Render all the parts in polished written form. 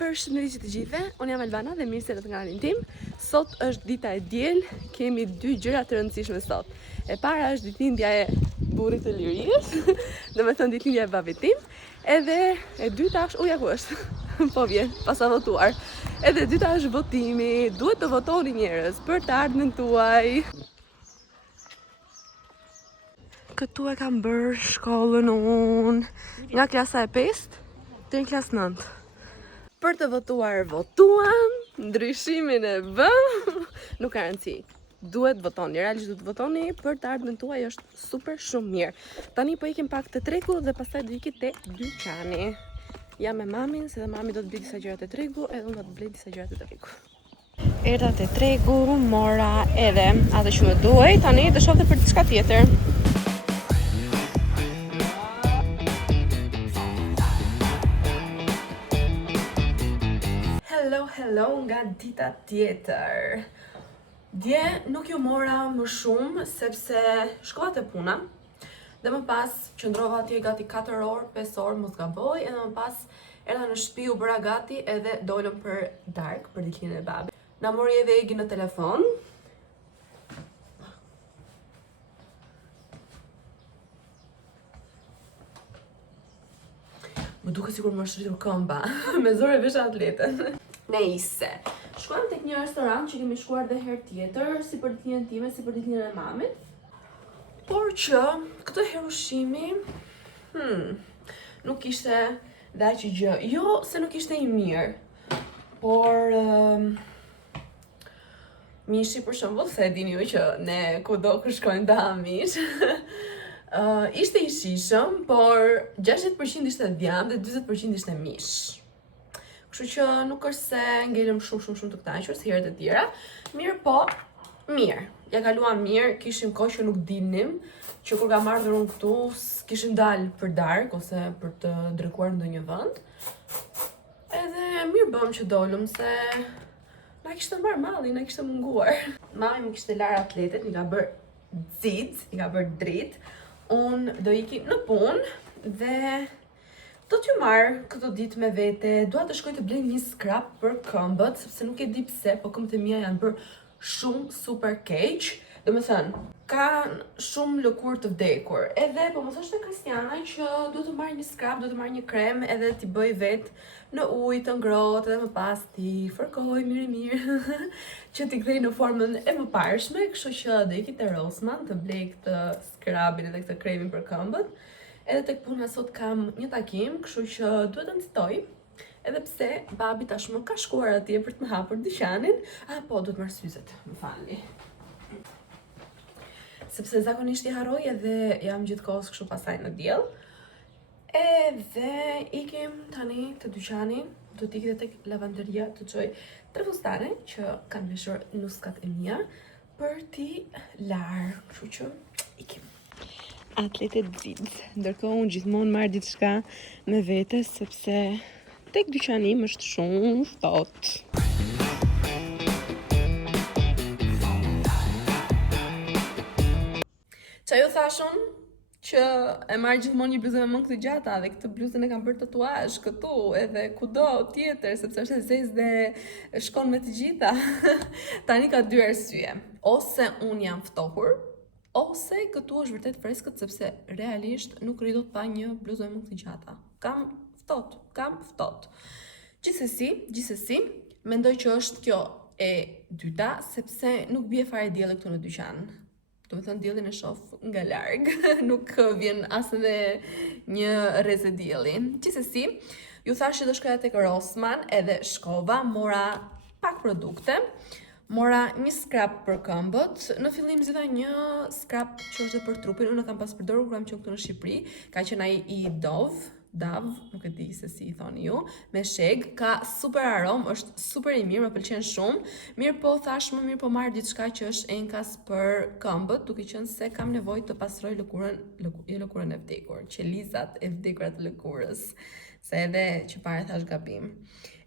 Përshëndetje të gjithëve, unë jam Albana dhe mirë se erdhët në kanalin tim. Sot është dita e diel, kemi dy gjëra të rëndësishme sot. E para është ditëlindja e burrit të lirisë, do të thënë ditëlindja e babait tim, edhe e dyta është uja ku është. Po vjen, pas sa votuar. Edhe e dyta është votimi, duhet të votoni njerëz për të ardhmen tuaj. Këtu e kam bërë shkollën unë, nga klasa e 5 deri në klasë 9. Për të votuar, votuam, ndryshimin e bëm, nuk ka rëndësi. Duhet votoni, realisht duhet votoni për të ardhmen tuaj, është super shumë mirë. Tani po ikim pak te tregu dhe pastaj do ikim te dyqani. Jam me mamin, se dhe mami do të blej disa gjëra te tregu, edhe unë do të blej disa gjëra te tregu. Erdha te tregu, mora edhe atë që më duaj, tani do shoh për diçka tjetër. Hello nga dita tjetër. Dje nuk ju mora më shumë sepse shkova te puna dhe më pas qëndrova atje gati 4 orë, 5 orë mos gaboj, edhe më pas erdha në shtëpi, u bëra gati edhe dolëm për darkë, për ditëlindjen e babit. Na mori edhe Egi në telefon. Më duke sikur më shritur këmba, me zore vesh atletën. Nejse, shkuam tek një restorant që kemi shkuar dhe herë tjetër, si për ditëlindjen time, si për ditëlindjen e mamit. Por që këtë herë ushqimi, nuk ishte dhe aq gjë. Jo se nuk ishte i mirë, por mishi për shembull, se e dini ju që ne kudo ku shkojmë të ha mish. Ishte i shishëm, por 60% ishte djamë dhe 40% ishte mish. Kështu që nuk është se ngelëm shumë të kënaqur si herët e tjera. Mirë po, mirë. Ja kaluam mirë, kishim kohë që nuk dilnim, që kur kam ardhur unë këtu, kishim dalë për darkë ose për të dërguar në ndonjë vend. Edhe mirë bëm që dolëm se na kishte mbar malli, na kishte munguar. Mami më kishte larë atletet, i ka bërë xiz, i ka bërë dritë. Unë do iki në punë dhe do t'ju marr këtë ditë me vete, dua të shkoj të blej një scrap për këmbët, sepse nuk e di pse, po këmbët e mia janë bërë shumë super keq. Domethënë, kanë shumë lëkurë të vdekur. Edhe po më thoshte Kristiana që duhet të marr një scrap, duhet të marr një krem edhe t'i bëj vet në ujë të ngrohtë edhe më pas t'i fërkoj mirë që t'i kthej në formën e mëparshme, kështu që do iki te Rossmann të blej këtë scrapin edhe këtë kremin për këmbët. Edhe tek puna sot kam një takim, kështu që duhet të nxitoj. Edhe pse babi tashmë ka shkuar atje për të më hapur dyqanin, po duhet marr syzet, më falni. Sepse zakonisht i harroj edhe jam gjithkohës kështu pasaj në diell. Edhe ikim tani te dyqani, do të ikë tek lavanderia të çoj 3 fustane që kanë veshur nuskat e mia për t'i larë, kështu që ikim. Atletet xiz, ndërkohë unë gjithmonë marr diçka me vete sepse tek dyqani im është shumë ftohtë. Qa ju thashun që e marr gjithmonë një bluzë me mëngë të gjata dhe këtë bluzën e kam bërë tatuazh këtu edhe kudo tjetër sepse është e zezë dhe shkon me të gjitha. Tani ka 2 arsye. Ose unë jam ftohur, ose këtu është vërtet freskët sepse realisht nuk rri dot pa një bluzë me mëngë të gjata. Kam ftohtë. Gjithsesi, mendoj që është kjo e dyta sepse nuk bie fare dielli këtu në dyqan. Do të thënë diellin e shoh nga larg, nuk vjen as edhe një rrezë dielli. Gjithsesi, ju thashë do shkoja tek Rossmann edhe shkova, mora pak produkte. Mora një scrap për këmbët. Në fillim zgjidha një scrap që është për trupin. Unë kam pas përdorur kur jam qenë këtu në Shqipëri. Ka qenë ai i Dav, nuk e di se si i thoni ju, me sheg, ka super aromë, është super i mirë, më pëlqen shumë. Mirë po thash po marr diçka që është enkas për këmbët, duke qenë se kam nevojë të pastroj lëkurën e vdekur, qelizat e vdekura të lëkurës. Se edhe që pare thash gabim.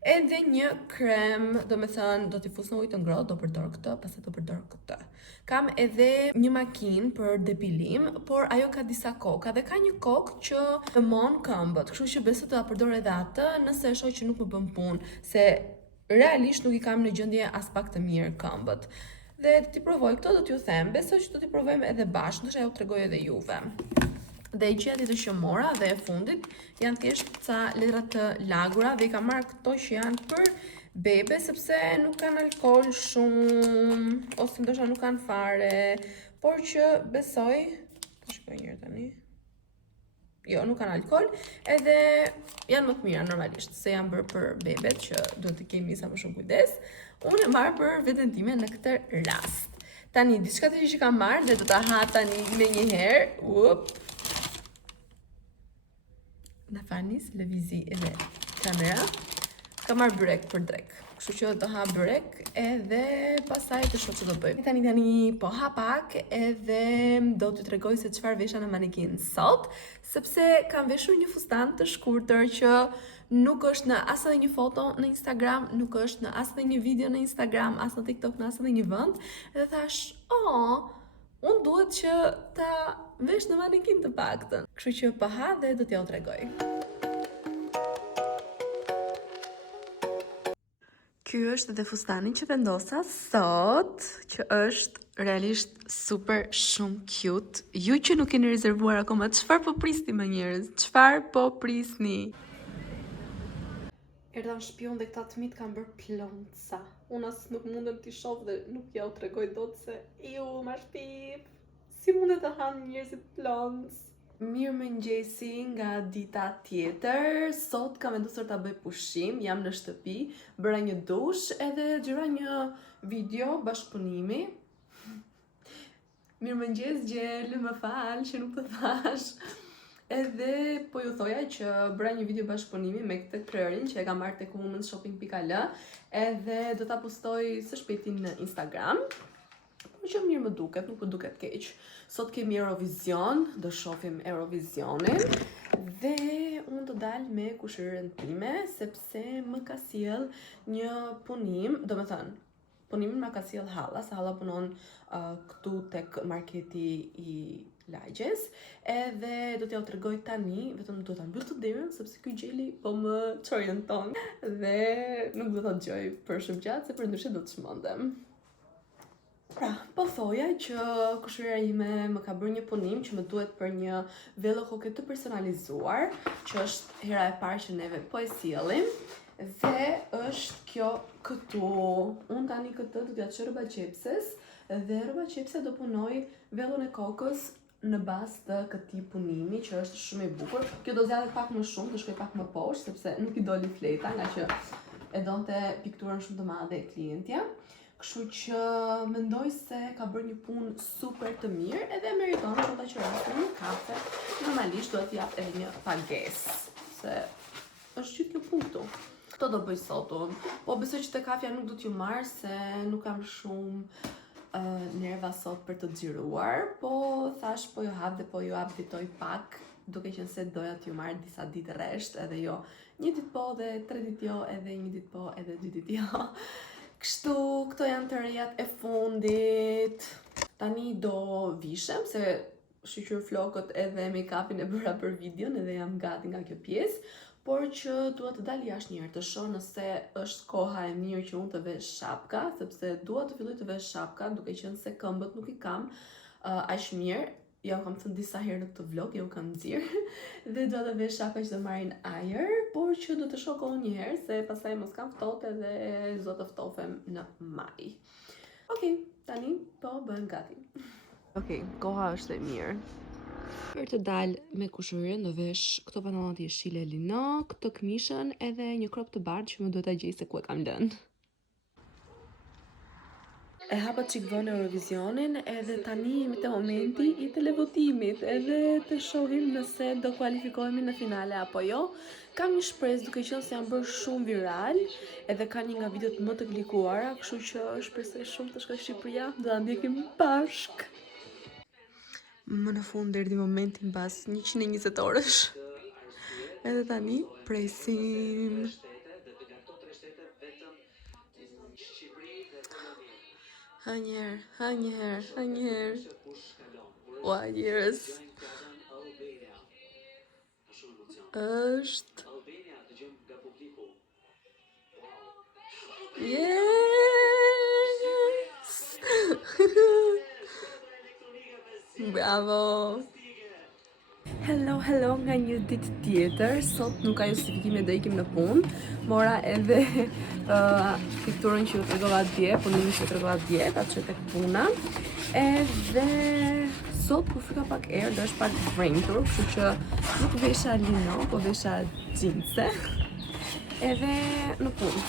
Edhe një krem, do me thënë, do t'i fus në ujë të ngrohtë, do përdor këtë, pastaj do përdor këtë. Kam edhe një makinë për depilim, por ajo ka disa koka dhe ka një kokë që më mon këmbët, kështu që besoj të ta përdor edhe atë nëse e shoh që nuk më bën punë, se realisht nuk i kam në gjendje as pak të mirë këmbët. Dhe do t'i provoj këto, do t'ju them, besoj që do t'i provojmë edhe bashkë, ndoshta ju tregoj edhe juve. Dhe i gjëja tjetër që mora dhe e fundit janë thjesht ca letra të lagura dhe i kam marrë këto që janë për bebe sepse nuk kanë alkool shumë ose ndoshta nuk kanë fare, por që besoj, të shkoj një herë tani. Jo, nuk kanë alkool, edhe janë më të mira normalisht, se janë bërë për bebet që duhet të kemi sa më shumë kujdes. Unë e marr për veten time në këtë rast. Tani diçka tjetër që kam marrë dhe do ta ha tani me një herë. Në fanis, lëvizi edhe kamera. Ka marrë byrek për drek. Kështu që do ha byrek edhe pastaj të shoh që do bëj. Tani po ha pak edhe do t'ju tregoj se çfarë vesha në manekin sot, sepse kam veshur një fustan të shkurtër që nuk është në as edhe një foto në Instagram, nuk është në as edhe një video në Instagram, as në TikTok, në as edhe një vend. Edhe thash, unë duhet që ta vesh në manekin të paktën. Kështu që po ha dhe do t'ja u tregoj. Ky është edhe fustani që vendosa sot, që është realisht super shumë cute. Ju që nuk keni rezervuar akoma, çfarë po prisni më njerëz? Çfarë po prisni? Erdha në shtëpi dhe këta fëmijë kanë bërë plonca. Unë as nuk mundem t'i shoh dhe nuk ja u tregoj dot se ma shpip. Si mundet të hanë njerëzit plonc? Mirë mëngjesi nga dita tjetër. Sot kam vendosur ta bëj pushim, jam në shtëpi, bëra një dush edhe xhira një video bashkëpunimi. Mirë mëngjes Gjel, më fal që nuk të thash. Edhe po ju thoja që bëra një video bashkëpunimi me këtë kryerin që e kam marrë tek womenshopping.al, edhe do ta postoj së shpejti në Instagram. Që mirë më duket, nuk më duket keq. Sot kemi Eurovision, do shohim Eurovisionin dhe unë do dal me kushërën time sepse më ka sjell një punim, do me thënë, punimin më ka sjell Halla, se Halla punon këtu tek marketi i Lagjes, edhe do t'ja u tregoj tani, vetëm do ta mbyll të derën sepse ky Gjeli po më çorienton dhe nuk do ta dëgjoj për shumë gjatë se përndryshe do të çmendem. Pra, po thoja që kushëria ime më ka bërë një punim që më duhet për një velo hoke të personalizuar, që është hera e parë që neve po e sjellim, dhe është kjo këtu. Unë tani këtë do t'ja çoj rroba qepses dhe rroba qepse do punoj vellon e kokës në bazë të këtij punimi që është shumë i bukur. Kjo do zgjatet pak më shumë, do shkoj pak më poshtë sepse nuk i doli fleta nga që e donte pikturën shumë të madhe e klientja. Kështu që mendoj se ka bërë një punë super të mirë edhe meriton për ta qenë një kafe. Normalisht duhet t'i jap edhe një pagesë, se është gjithë kjo punë këtu. Këto do bëj sot unë. Po besoj që te kafja nuk do t'ju marr se nuk kam shumë nerva sot për të xhiruar, po thash po ju hap dhe po ju updatoj pak, duke qenë se doja t'ju marr disa ditë rresht, edhe jo një ditë po dhe 3 ditë jo, edhe një ditë po edhe 2 ditë jo. Kështu, këto janë të rejat e fundit. Tani do vishem, se shiqyr flokët edhe make-upin e bëra për videon edhe jam gati nga kjo pjesë, por që dua të dal jashtë një herë të shoh nëse është koha e mirë që unë të vesh shapka, sepse dua të filloj të vesh shapka, duke qenë se këmbët nuk i kam aq mirë. Ja u kam thënë disa herë në këtë vlog, ja u kam nxirr dhe do të vesh shapka që të marrin ajër, por që do të shoh kohën një herë se pastaj mos kam ftohtë dhe zot të ftofem në maj. Okej, tani po bëhem gati. Okej, koha është e mirë. Për të dalë me kushërin do vesh këto pantallonat jeshile lino, këtë këmishën edhe një krop të bardhë që më duhet ta gjej se ku e kam lënë. E hapa çik vonë Eurovisionin edhe tani jemi te momenti i televotimit edhe të shohim nëse do kualifikohemi në finale apo jo. Kam një shpresë duke qenë se janë bërë shumë viral edhe ka një nga videot më të klikuara, kështu që shpresoj shumë të shkoj në Shqipëri, do ta ndjekim bashk. Më në fund deri momentin pas 120 orësh. Edhe tani presim. Ha njerë. Ua, njerës. Është. Yes! Bravo! Hello, nga një ditë tjetër. Sot nuk ka justifikime do ikim në punë. Mora edhe pikturën që ju tregova dje, punimin që ju tregova dje, atë që tek puna. Edhe sot po fika pak erë, do është pak vrentur, kështu që nuk vesha lino, po vesha xhinse. Edhe në punë.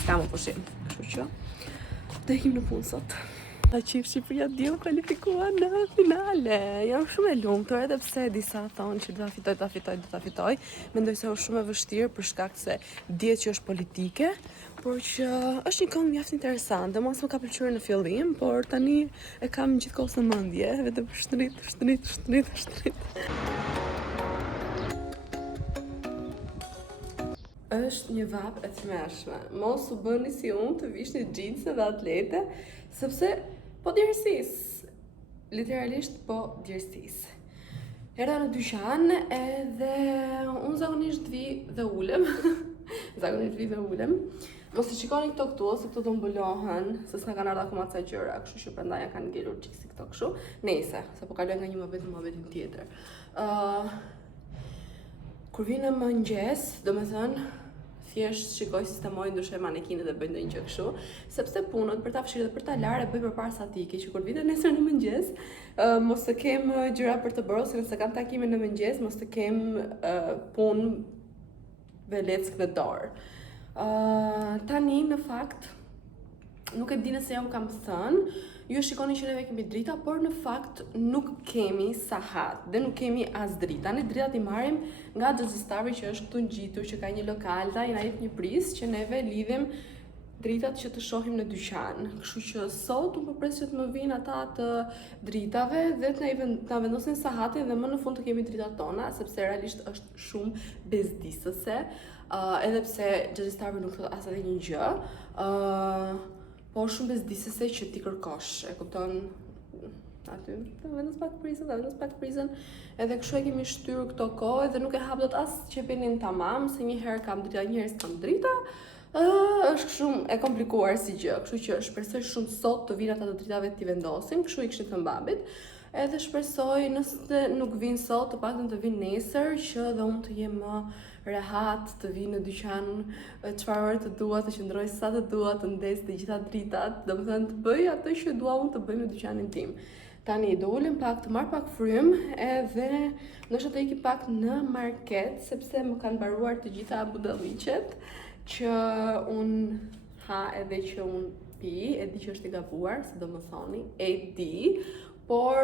S'ka më pushim, kështu që do ikim në punë sot. Ta qif Shqipëria dje u kualifikua në finale. Jam shumë e lumtur, edhe pse disa thonë që do ta fitoj. Mendoj se është shumë e vështirë për shkak se dihet që është politike, por që është një këngë mjaft interesante. Mos më ka pëlqyer në fillim, por tani e kam gjithkohës në mendje, vetëm shtrit. Është një vap e tmerrshme. Mos u bëni si unë të vishni xhinse dhe atlete, sepse po djersis. Literalisht po djersis. Era në dyqan edhe unë zakonisht vi dhe ulem. Mos i shikoni këto këtu, se këto do mbëlohen, se s'na kanë ardhur akoma ca gjëra, kështu që prandaj ja kanë ngelur çiksi këto kështu. Nëse, se po kaloj nga një mohabet në mohabetin tjetër. Kur vi në mëngjes, domethënë thjesht shikoj sistemoj ndryshe manekinët dhe bëj ndonjë gjë kështu, sepse punët për ta fshirë dhe për ta larë e bëj përpara sa t'i iki, që kur vite nesër në mëngjes, mos të kem gjëra për të bërë, ose nëse kam takime në mëngjes, mos të kem punë veleck në dorë. Tani në fakt nuk e di nëse jam kam thënë, ju shikoni që neve kemi drita, por në fakt nuk kemi sahat dhe nuk kemi as drita. Ne dritat i marrim nga Xhaxhistari që është këtu ngjitur, që ka një lokal, ta i na jep një pris që neve lidhim dritat që të shohim në dyqan. Kështu që sot unë përpres që të më vinë ata të dritave dhe të na vendosin sahatin dhe më në fund të kemi dritat tona, sepse realisht është shumë bezdisëse, edhe pse Xhaxhistari nuk thot as edhe një gjë. Po shumë bezdisëse që ti kërkosh, e kupton aty, ta vendos pak prizën, edhe kështu e kemi shtyr këto kohë dhe nuk e hap dot as qepinin tamam, se një herë kam drita, një herë s'kam drita, është shumë e komplikuar si gjë, kështu që shpresoj shumë sot të vinë ata të dritave t'i vendosin, kështu i kishim thënë babit, edhe shpresoj nëse nuk vinë sot, të paktën të vinë nesër, që dhe unë të jem më rehat, të vi në dyqan çfarë orë të dua, të qëndroj sa të dua, të ndes të gjitha dritat, domethënë të bëj atë që dua unë të bëj në dyqanin tim. Tani do ulem pak, të marr pak frym, edhe ndoshta të ikim pak në market, sepse më kanë mbaruar të gjitha budalliqet që unë ha edhe që unë pi, e di që është i gabuar, si do më thoni, e di, por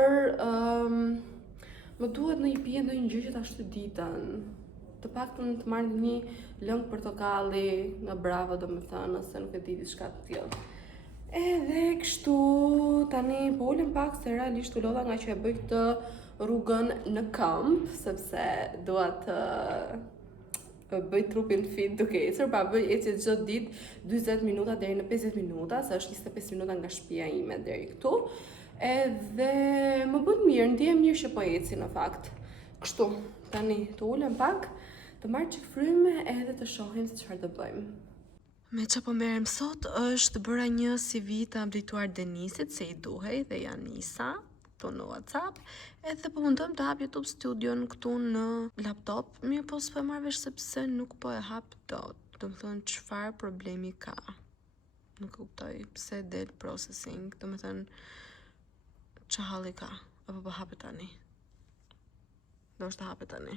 më duhet në i pije ndonjë gjë që ta shty ditën. Të paktën të marrë një lëng portokalli nga Brava, domethënë, ose nuk e di diçka të tillë. Edhe kështu, tani po ulem pak se realisht u lodha nga që e bëj këtë rrugën në këmbë, sepse dua të bëj trupin fit duke ecur, pra bëj ecje çdo ditë 40 minuta deri në 50 minuta, se është 25 minuta nga shtëpia ime deri këtu. Edhe më bën mirë, ndihem mirë që po eci në fakt. Kështu, tani të ulem pak, të marrë çik frymë edhe të shohim se çfarë do bëjmë. Me që po merrem sot është bëra një CV të updateuar Denisit, se i duhej dhe janë nisa këtu në WhatsApp, edhe po mundojmë të hap YouTube Studion këtu në laptop, mirë po s'po marr vesh sepse nuk po e hap dot. Domethënë çfarë problemi ka? Nuk kuptoj pse del processing, domethënë ç'a halli ka? Apo po hapet tani? Do është hapet tani.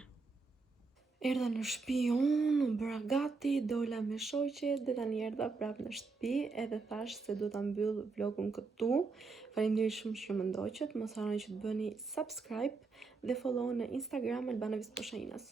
Erdha në shtëpi unë, bëra gati, dola me shoqe, dhe tani erdha prapë në shtëpi, edhe thash se duhet ta mbyll vlogun këtu. Faleminderit shumë që më ndoqët, mos harroni që të bëni subscribe dhe follow në Instagram Albana Visposhajinas.